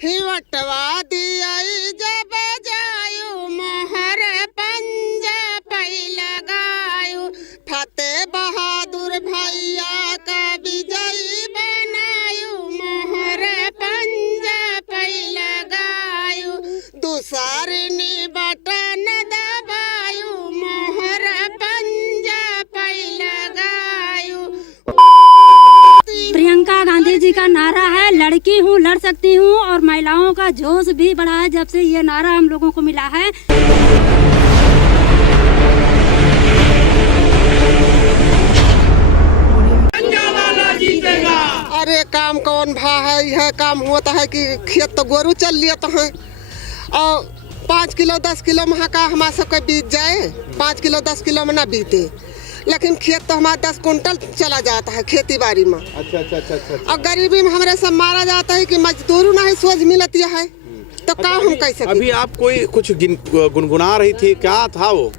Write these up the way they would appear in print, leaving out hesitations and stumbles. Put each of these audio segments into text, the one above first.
हिवटवा दियाई जब जायु मोहर पंजा पै लगायु फतेह बहादुर भैया का विजयी बनायु मोहर पंजा पै लगायु दूसरनी बटन दबायु मोहर पंजा पै लगायु। प्रियंका गांधी जी का नारा है लड़की हूँ लड़ सकती हूँ, और महिलाओं का जोश भी बढ़ा है जब से ये नारा हम लोगों को मिला है। अरे काम कौन भा है, यह काम होता है कि खेत तो गोरू चल लिया तो है और 5 किलो 10 किलो में का हमारा सबका बीत जाए, 5 किलो 10 किलो में ना बीते, लेकिन खेत तो हमारा 10 कुंटल चला जाता है खेती बाड़ी में। अच्छा। और गरीबी में हमारे सब मारा जाता है कि मजदूर नहीं सोच मिलती है तो क्या हम कैसे। अभी आप कोई कुछ गुनगुना रही थी, क्या था वो?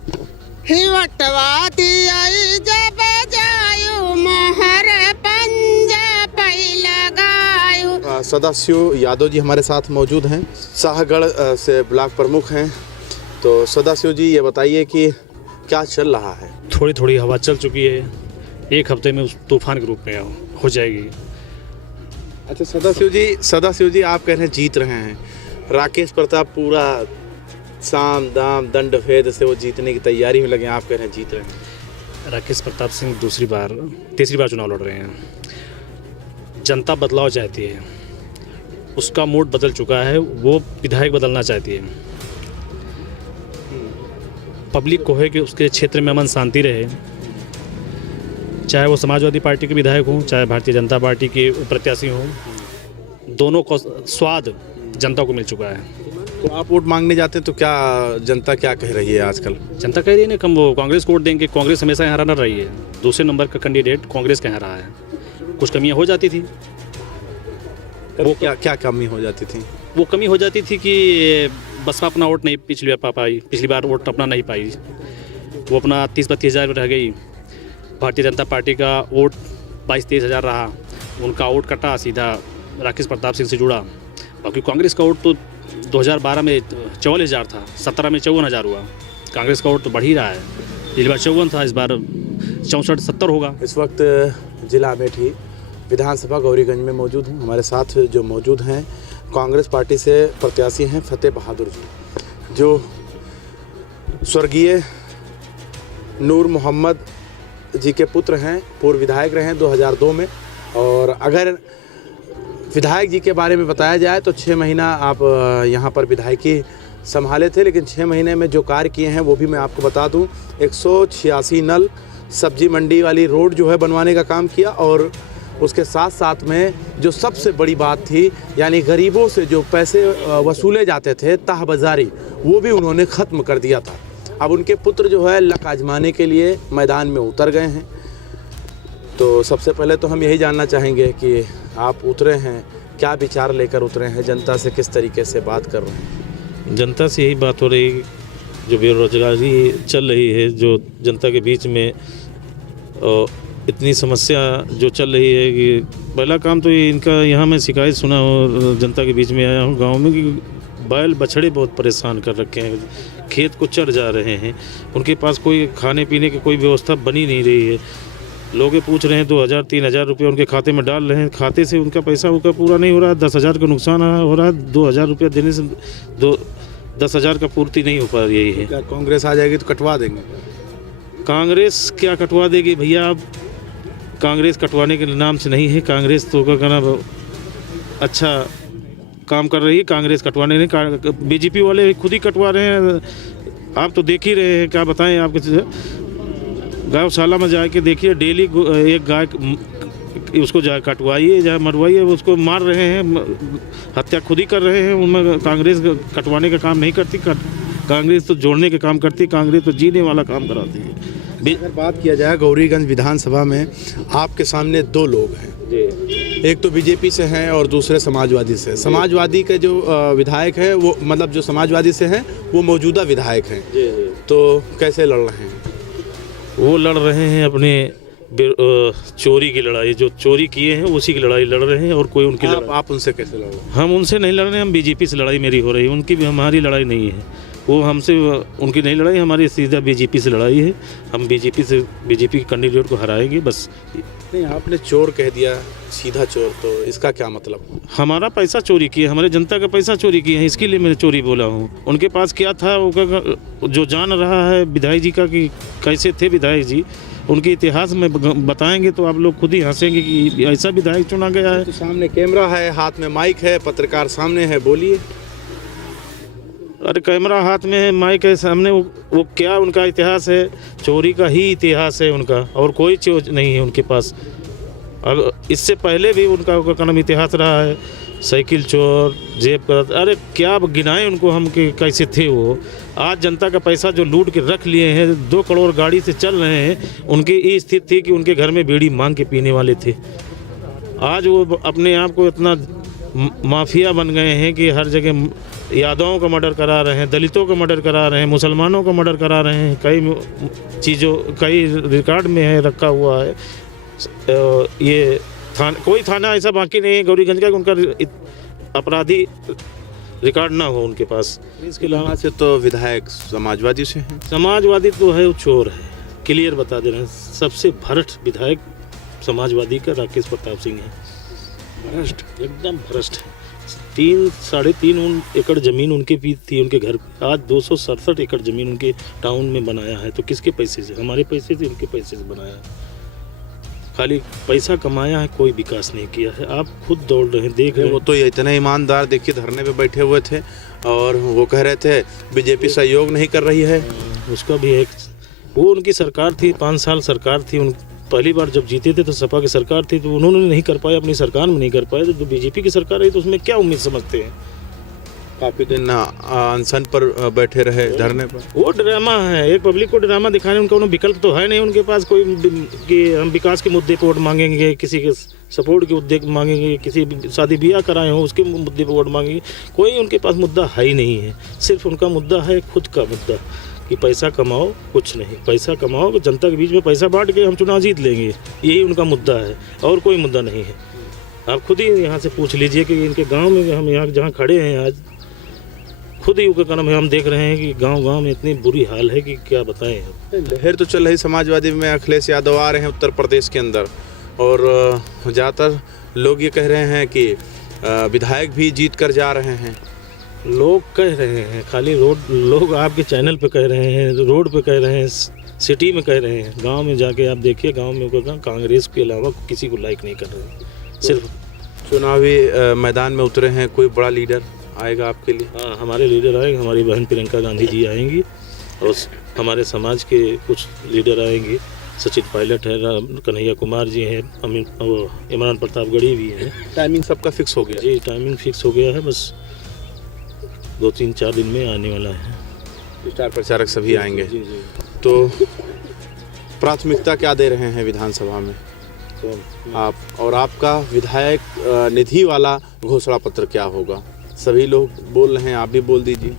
हिवटवा दियाई जब जायु मोहर पंजा पै लगायु। सदाशिव यादव जी हमारे साथ मौजूद हैं, शाहगढ़ से ब्लॉक प्रमुख हैं। तो सदाशिव जी ये बताइए कि क्या चल रहा है? थोड़ी थोड़ी हवा चल चुकी है, एक हफ्ते में उस तूफान के रूप में हो जाएगी। अच्छा सदाशिव जी आप कह रहे हैं जीत रहे हैं, राकेश प्रताप पूरा साम दाम दंड भेद से वो जीतने की तैयारी में लगे, आप कह रहे हैं जीत रहे हैं। राकेश प्रताप सिंह तीसरी बार चुनाव लड़ रहे हैं। जनता बदलाव चाहती है, उसका मूड बदल चुका है, वो विधायक बदलना चाहती है। पब्लिक को है कि उसके क्षेत्र में अमन शांति रहे, चाहे वो समाजवादी पार्टी के विधायक हों, चाहे भारतीय जनता पार्टी के प्रत्याशी हों, दोनों को स्वाद जनता को मिल चुका है। तो आप वोट मांगने जाते हैं तो क्या जनता क्या कह रही है आजकल? जनता कह रही है ना हम वो कांग्रेस को वोट देंगे, कांग्रेस हमेशा यहाँ रन रही है, दूसरे नंबर का कैंडिडेट कांग्रेस का यहाँ रहा है। कुछ कमियाँ हो जाती थी, वो क्या कमी हो जाती थी? वो कमी हो जाती थी कि बसपा अपना वोट नहीं पिछली बार वोट अपना नहीं पाई, वो अपना 30-32 हज़ार रह गई। भारतीय जनता पार्टी का वोट 22-23 हज़ार रहा, उनका वोट कटा, सीधा राकेश प्रताप सिंह से जुड़ा। बाकी कांग्रेस का वोट तो 2012 में 44 हज़ार था, 17 में 54 हज़ार हुआ। कांग्रेस का वोट तो बढ़ ही रहा है, इस बार 54 था, इस बार 64-70 होगा। इस वक्त जिला अमेठी विधानसभा गौरीगंज में मौजूद हूँ। हमारे साथ जो मौजूद हैं कांग्रेस पार्टी से प्रत्याशी हैं फतेह बहादुर जी, जो स्वर्गीय नूर मोहम्मद जी के पुत्र हैं, पूर्व विधायक रहे हैं 2002 में। और अगर विधायक जी के बारे में बताया जाए तो 6 महीना आप यहाँ पर विधायकी संभाले थे, लेकिन 6 महीने में जो कार्य किए हैं वो भी मैं आपको बता दूं। 186 नल सब्जी मंडी वाली रोड जो है बनवाने का काम किया, और उसके साथ साथ में जो सबसे बड़ी बात थी, यानी गरीबों से जो पैसे वसूले जाते थे तहबाजारी, वो भी उन्होंने ख़त्म कर दिया था। अब उनके पुत्र जो है लक आजमाने के लिए मैदान में उतर गए हैं। तो सबसे पहले तो हम यही जानना चाहेंगे कि आप उतरे हैं, क्या विचार लेकर उतरे हैं, जनता से किस तरीके से बात कर रहे हैं? जनता से यही बात हो रही, जो बेरोजगारी चल रही है, जो जनता के बीच में इतनी समस्या जो चल रही है कि पहला काम तो ये इनका, यहाँ मैं शिकायत सुना हो, जनता के बीच में आया हूँ गांव में, कि बैल बछड़े बहुत परेशान कर रखे हैं, खेत को चढ़ जा रहे हैं, उनके पास कोई खाने पीने की कोई व्यवस्था बनी नहीं रही है। लोग पूछ रहे हैं 2,000-3,000 रुपये उनके खाते में डाल रहे हैं, खाते से उनका पैसा उनका पूरा नहीं हो रहा है, 10,000 का नुकसान हो रहा है, 2,000 रुपये देने से 10,000 का पूर्ति नहीं हो पा रही है। क्या कांग्रेस आ जाएगी तो कटवा देंगे? कांग्रेस क्या कटवा देगी भैया? अब कांग्रेस कटवाने के नाम से नहीं है, कांग्रेस तो क्या कहना अच्छा काम कर रही है, कांग्रेस कटवाने नहीं, बीजेपी वाले खुद ही कटवा रहे हैं। आप तो देख ही रहे हैं, क्या बताएं आपके, गौशाला में जाके देखिए, डेली एक गाय उसको जा कटवाइए, जहाँ मरवाइए, उसको मार रहे हैं, हत्या खुद ही कर रहे हैं। उनमें कांग्रेस कटवाने का काम नहीं करती, कांग्रेस तो जोड़ने का काम करती, कांग्रेस तो जीने वाला काम कराती है। अगर बात किया जाए गौरीगंज विधानसभा में, आपके सामने 2 लोग हैं, एक तो बीजेपी से हैं और दूसरे समाजवादी से। समाजवादी के जो विधायक हैं, वो मतलब जो समाजवादी से हैं वो मौजूदा विधायक हैं, तो कैसे लड़ रहे हैं? वो लड़ रहे हैं अपने चोरी की लड़ाई, जो चोरी किए हैं उसी की लड़ाई लड़ रहे हैं और कोई उनकी लड़ाई। आप उनसे कैसे लड़ रहे हैं? हम उनसे नहीं लड़ रहे हैं, हम बीजेपी से लड़ाई मेरी हो रही है, उनकी भी हमारी लड़ाई नहीं है। वो हमसे उनकी नहीं लड़ाई, हमारी सीधा बीजेपी से लड़ाई है। हम बीजेपी के कैंडिडेट को हराएंगे बस। नहीं, आपने चोर कह दिया, सीधा चोर, तो इसका क्या मतलब? हमारा पैसा चोरी किए, हमारे जनता का पैसा चोरी किए हैं, इसके लिए मैं चोरी बोला हूँ। उनके पास क्या था वो जो जान रहा है विधायक जी का कि कैसे थे विधायक जी, उनके इतिहास में बताएंगे तो आप लोग खुद ही हंसेंगे कि ऐसा विधायक चुना गया है। तो सामने कैमरा है, हाथ में माइक है, पत्रकार सामने है, बोलिए। अरे कैमरा हाथ में है, माइक है सामने, वो क्या उनका इतिहास है? चोरी का ही इतिहास है उनका, और कोई चीज नहीं है उनके पास। अब इससे पहले भी उनका नाम इतिहास रहा है, साइकिल चोर, जेब कर, अरे क्या गिनाएं उनको हम कि कैसे थे वो। आज जनता का पैसा जो लूट के रख लिए हैं, 2 करोड़ गाड़ी से चल रहे हैं, उनकी ये स्थिति थी कि उनके घर में बीड़ी मांग के पीने वाले थे। आज वो अपने आप को इतना माफिया बन गए हैं कि हर जगह यादवों का मर्डर करा रहे हैं, दलितों का मर्डर करा रहे हैं, मुसलमानों का मर्डर करा रहे हैं। कई रिकॉर्ड में है, रखा हुआ है। ये कोई थाना ऐसा बाकी नहीं है गौरीगंज का कि उनका अपराधी रिकॉर्ड ना हो उनके पास। इसके अलावा से तो विधायक समाजवादी से हैं। समाजवादी तो है, वो चोर है, क्लियर बता दे रहे हैं। सबसे भ्रष्ट विधायक समाजवादी का राकेश प्रताप सिंह है। भ्रष्ट, एकदम भ्रष्ट है। 3-3.5 एकड़ ज़मीन उनके भी थी उनके घर। आज 267 एकड़ ज़मीन उनके टाउन में बनाया है। तो किसके पैसे से? हमारे पैसे से, उनके पैसे से बनाया है। खाली पैसा कमाया है, कोई विकास नहीं किया है। आप खुद दौड़ रहे हैं, देख रहे हैं। वो तो इतने ईमानदार, देखिए धरने पे बैठे हुए थे और वो कह रहे थे बीजेपी सहयोग नहीं कर रही है। उसका भी एक, वो उनकी सरकार थी, 5 साल सरकार थी। उन पहली बार जब जीते थे तो सपा की सरकार थी, तो उन्होंने नहीं कर पाया, अपनी सरकार में नहीं कर पाए। तो बीजेपी की सरकार है तो उसमें क्या उम्मीद समझते हैं? काफी दिन अनशन पर बैठे रहे, धरने पर। वो ड्रामा है, एक पब्लिक को ड्रामा दिखाने उनका विकल्प तो है नहीं उनके पास कोई कि हम विकास के मुद्दे पर वोट मांगेंगे, किसी के सपोर्ट के मुद्दे मांगेंगे, किसी शादी ब्याह कराए हो उसके मुद्दे पर वोट मांगेंगे। कोई उनके पास मुद्दा है ही नहीं है। सिर्फ उनका मुद्दा है खुद का मुद्दा कि पैसा कमाओ, कुछ नहीं। पैसा कमाओ, जनता के बीच में पैसा बांट के हम चुनाव जीत लेंगे, यही उनका मुद्दा है और कोई मुद्दा नहीं है। आप खुद ही यहाँ से पूछ लीजिए कि इनके गांव में, हम यहाँ जहाँ खड़े हैं आज, खुद ही उनका कर्म है, हम देख रहे हैं कि गांव-गांव में इतनी बुरी हाल है कि क्या बताएं। लहर तो चल रही समाजवादी में, अखिलेश यादव आ रहे हैं उत्तर प्रदेश के अंदर और ज़्यादातर लोग ये कह रहे हैं कि विधायक भी जीत कर जा रहे हैं। लोग कह रहे हैं, खाली लोग आपके चैनल पे कह रहे हैं, रोड पे कह रहे हैं, सिटी में कह रहे हैं। गांव में जाके आप देखिए, गांव में कांग्रेस के अलावा किसी को लाइक नहीं कर रहे हैं। सिर्फ चुनावी मैदान में उतरे हैं, कोई बड़ा लीडर आएगा आपके लिए? हाँ, हमारे लीडर आएंगे, हमारी बहन प्रियंका गांधी जी आएंगी और हमारे समाज के कुछ लीडर आएंगे। सचिन पायलट है, कन्हैया कुमार जी हैं, इमरान प्रतापगढ़ी भी हैं। टाइमिंग सबका फिक्स हो गया? जी, टाइमिंग फिक्स हो गया है, बस 2-3-4 दिन में आने वाला है। स्टार प्रचारक सभी आएंगे। जी जी। तो प्राथमिकता क्या दे रहे हैं विधानसभा में आप, और आपका विधायक निधि वाला घोषणा पत्र क्या होगा? सभी लोग बोल रहे हैं, आप भी बोल दीजिए।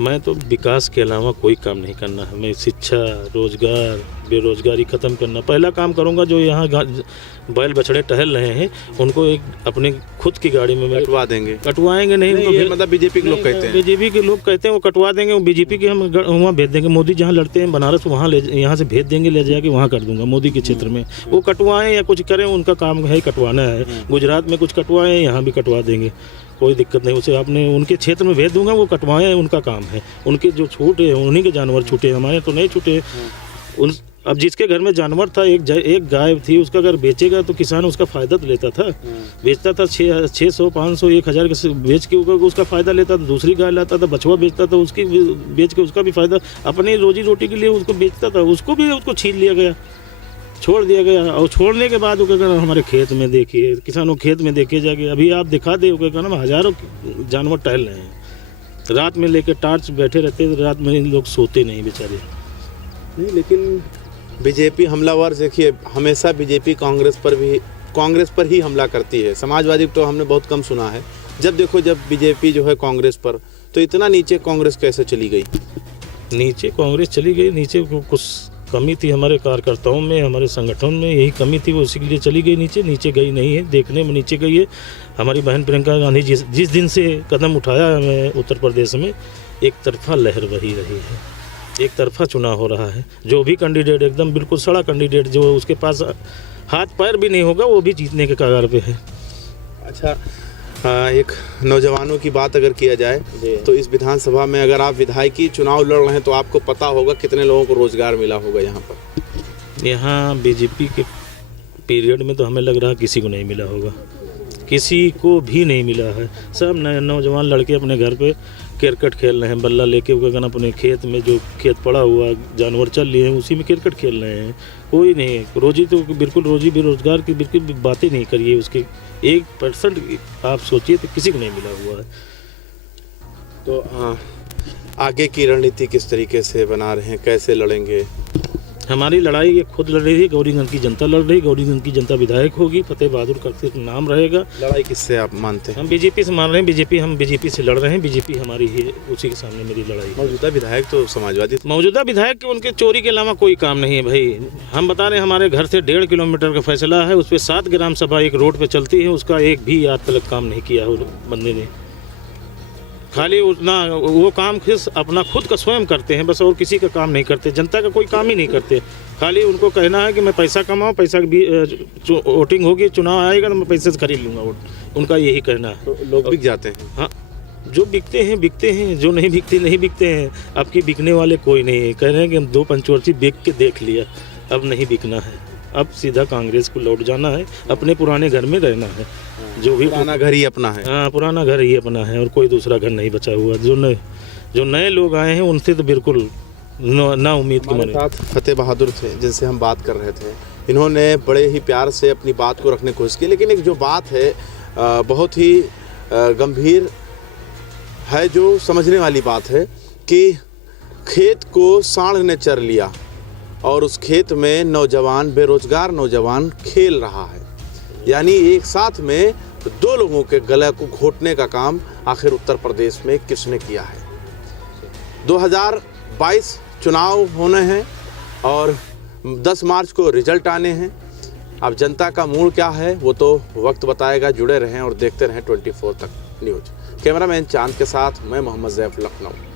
मैं तो विकास के अलावा कोई काम नहीं करना है। मैं शिक्षा, रोजगार, बेरोजगारी ख़त्म करना पहला काम करूंगा। जो यहाँ बैल बछड़े टहल रहे हैं उनको एक अपने खुद की गाड़ी में कटवा देंगे। कटवाएंगे नहीं, उनको ये मतलब बीजेपी के लोग कहते हैं। बीजेपी के लोग कहते हैं वो कटवा देंगे, वो बीजेपी के हम वहाँ भेज देंगे। मोदी जहाँ लड़ते हैं बनारस, वहाँ यहाँ से भेज देंगे, ले जाके वहाँ कर दूंगा मोदी के क्षेत्र में। वो कटवाएं या कुछ करें, उनका काम है कटवाना है। गुजरात में कुछ कटवाएं, यहाँ भी कटवा देंगे, कोई दिक्कत नहीं। उसे आपने उनके क्षेत्र में भेज दूंगा, वो कटवाएं, उनका काम है। उनके जो छूटे हैं उन्हीं के जानवर छूटे, हमारे तो नहीं छूटे। अब जिसके घर में जानवर था, एक गाय थी, उसका अगर बेचेगा तो किसान उसका फ़ायदा तो लेता था। बेचता था 600, 500, 1000 के बेच के उसका फ़ायदा लेता था। दूसरी गाय लाता था, बछवा बेचता था, उसकी बेच के उसका भी फ़ायदा, अपनी रोजी रोटी के लिए उसको बेचता था। उसको छीन लिया गया, छोड़ दिया गया। और छोड़ने के बाद वो क्या करना, हमारे खेत में देखिए, किसानों खेत में देखे जाके, अभी आप दिखा दे, क्या करना, हज़ारों जानवर टहल रहे हैं। रात में लेके टार्च बैठे रहते, रात में इन लोग सोते नहीं बेचारे। नहीं, लेकिन बीजेपी हमलावर, देखिए हमेशा बीजेपी कांग्रेस पर ही हमला करती है। समाजवादी तो हमने बहुत कम सुना है। जब देखो, जब बीजेपी जो है कांग्रेस पर, तो इतना नीचे कांग्रेस कैसे चली गई? नीचे कांग्रेस चली गई, नीचे कुछ कमी थी हमारे कार्यकर्ताओं में, हमारे संगठन में, यही कमी थी, वो उसी के लिए चली गई नीचे गई नहीं है, देखने में नीचे गई है। हमारी बहन प्रियंका गांधी जिस दिन से कदम उठाया है हमें उत्तर प्रदेश में, एक तरफा लहर बही रही है, एक तरफा चुनाव हो रहा है। जो भी कैंडिडेट एकदम बिल्कुल सड़ा कैंडिडेट, जो उसके पास हाथ पैर भी नहीं होगा, वो भी जीतने के कगार पे है। अच्छा, एक नौजवानों की बात अगर किया जाए तो इस विधानसभा में अगर आप विधायकी चुनाव लड़ रहे हैं तो आपको पता होगा कितने लोगों को रोजगार मिला होगा यहाँ पर। यहाँ बीजेपी के पीरियड में तो हमें लग रहा है किसी को नहीं मिला होगा, किसी को भी नहीं मिला है। सब नौजवान लड़के अपने घर पे क्रिकेट खेल रहे हैं, बल्ला लेके अपने खेत में, जो खेत पड़ा हुआ जानवर चल लिए हैं उसी में क्रिकेट खेल रहे हैं। कोई नहीं, रोजी तो बिल्कुल, रोजी बेरोजगार की बिल्कुल बातें नहीं करिए, उसके 1% आप सोचिए तो किसी को नहीं मिला हुआ है। तो आगे की रणनीति किस तरीके से बना रहे हैं, कैसे लड़ेंगे? हमारी लड़ाई ये खुद लड़ रही है, गौरीगंज की जनता लड़ रही है, गौरीगंज की जनता विधायक होगी, फतेह बहादुर का सिर्फ नाम रहेगा। लड़ाई किससे आप मानते हैं? हम बीजेपी से मान रहे हैं, हम बीजेपी से लड़ रहे हैं, बीजेपी हमारी ही, उसी के सामने मेरी लड़ाई है। मौजूदा विधायक तो समाजवादी थे। मौजूदा विधायक के उनके चोरी के अलावा कोई काम नहीं है भाई। हम बता रहे हैं, हमारे घर से 1.5 किलोमीटर का फैसला है, उस पर 7 ग्राम सभा एक रोड पे चलती है, उसका एक भी आज तक काम नहीं किया उस बंदे ने। खाली उतना वो काम अपना खुद का स्वयं करते हैं बस, और किसी का काम नहीं करते, जनता का कोई काम ही नहीं करते। खाली उनको कहना है कि मैं पैसा कमाऊँ, पैसा भी वोटिंग होगी, चुनाव आएगा तो मैं पैसे से खरीद लूँगा वोट, उनका यही कहना है। तो लोग बिक जाते हैं। हाँ, जो बिकते हैं, जो नहीं बिकते हैं। अब की बिकने वाले कोई नहीं है, कह रहे हैं कि हम 2 पंचवर्षी बिक के देख लिया, अब नहीं बिकना है, अब सीधा कांग्रेस को लौट जाना है, अपने पुराने घर में रहना है। जो भी पुराना घर ही अपना है। हाँ, पुराना घर ही अपना है और कोई दूसरा घर नहीं बचा हुआ। जो नए लोग आए हैं उनसे तो बिल्कुल ना उम्मीद की। हमारे साथ फतेह बहादुर थे जिनसे हम बात कर रहे थे, इन्होंने बड़े ही प्यार से अपनी बात को रखने की कोशिश की, लेकिन एक जो बात है बहुत ही गंभीर है, जो समझने वाली बात है कि खेत को सांड ने चर लिया और उस खेत में नौजवान, बेरोजगार नौजवान खेल रहा है। यानी एक साथ में 2 लोगों के गले को घोटने का काम आखिर उत्तर प्रदेश में किसने किया है। 2022 चुनाव होने हैं और 10 मार्च को रिजल्ट आने हैं। अब जनता का मूड क्या है वो तो वक्त बताएगा। जुड़े रहें और देखते रहें 24 तक न्यूज़। कैमरामैन चांद के साथ मैं मोहम्मद ज़ैफ, लखनऊ।